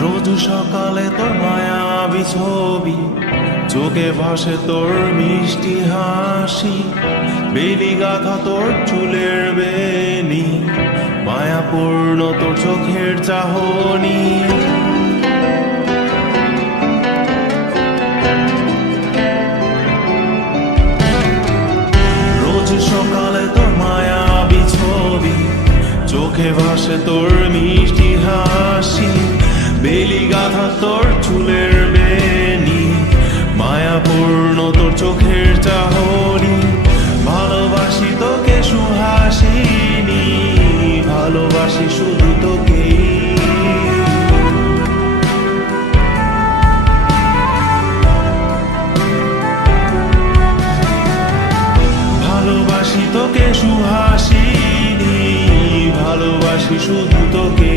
রোজ সকালে তোর মায়াবী ছবি, চোখে ভাসে তোর মিষ্টি হাসি, বেলি গাথা তোর চুলের বেনি, মায়াপূর্ণ তোর চোখের চাহনি। রোজ সকালে তোর মায়াবী ছবি, চোখে ভাসে তোর মিষ্টি হাসি, বেলি গাথা তোর চুলের বেনি, মায়াপূর্ণ তোর চোখের চাহনি। ভালোবাসি তোকে সুহাসিনী, ভালোবাসি শুধু তোকে। ভালোবাসি তোকে সুহাসিনী, ভালোবাসি শুধু তোকে।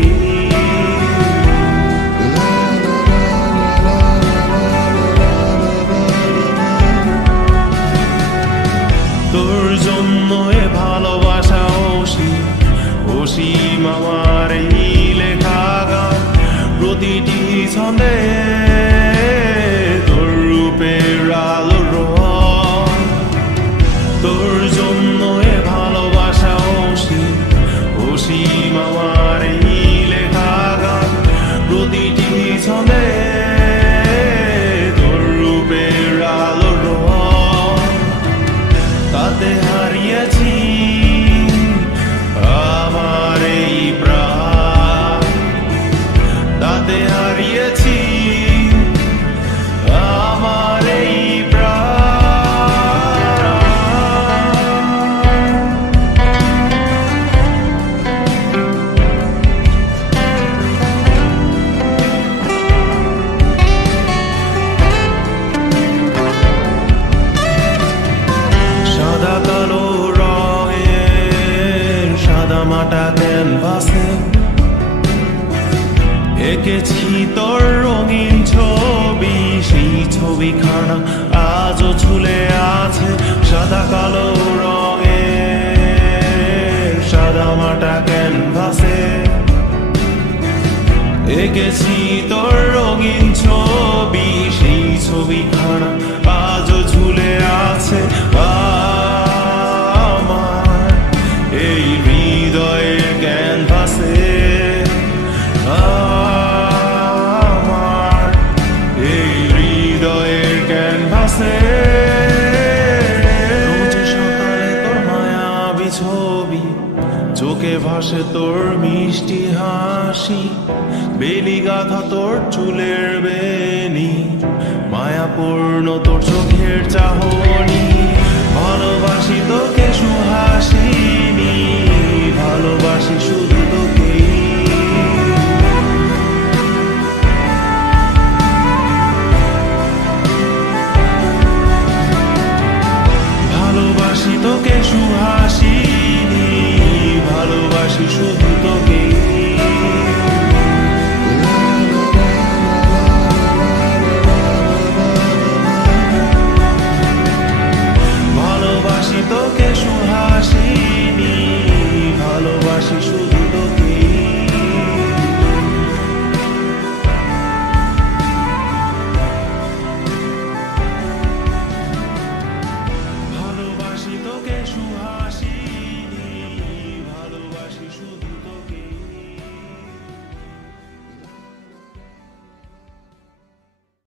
তোর জন্য এ ভালোবাসা অসীম আমার এই লেখা গান, প্রতিটি ছন্দে তোর রূপের আলোর রং। তোর জন্য এ ভালোবাসা অসীম আমার এই লেখা গান, প্রতিটি ছন্দে তোর রূপের আলোর রং। তাতে হারিয়েছি আমার এই প্রাণ, তাতে হারিয়েছি আমার এই সাদা কালো রঙের সাদামাটা ক্যানভাসে এঁকেছি তোর রঙিন ছবি, সেই ছবিখানা আজও ঝুলে আছে। সাদা কালো রঙের সাদামাটা ক্যানভাসে এঁকেছি তোর রঙিন ছবি, সেই ছবিখানা আজও ঝুলে আছে আমার এই হৃদয়ের ক্যানভাসে। আমার এই হৃদয়ের ক্যানভাসে রোজ সকালে তোর মায়াবী ছবি, চোখে ভাসে তোর মিষ্টি হাসি, বেলি গাথা তোর চুলের বেনি, মায়াপূর্ণ তোর চোখের চাহনি। ভালোবাসি তোকে সুহাসিনী, ভালোবাসি শুধু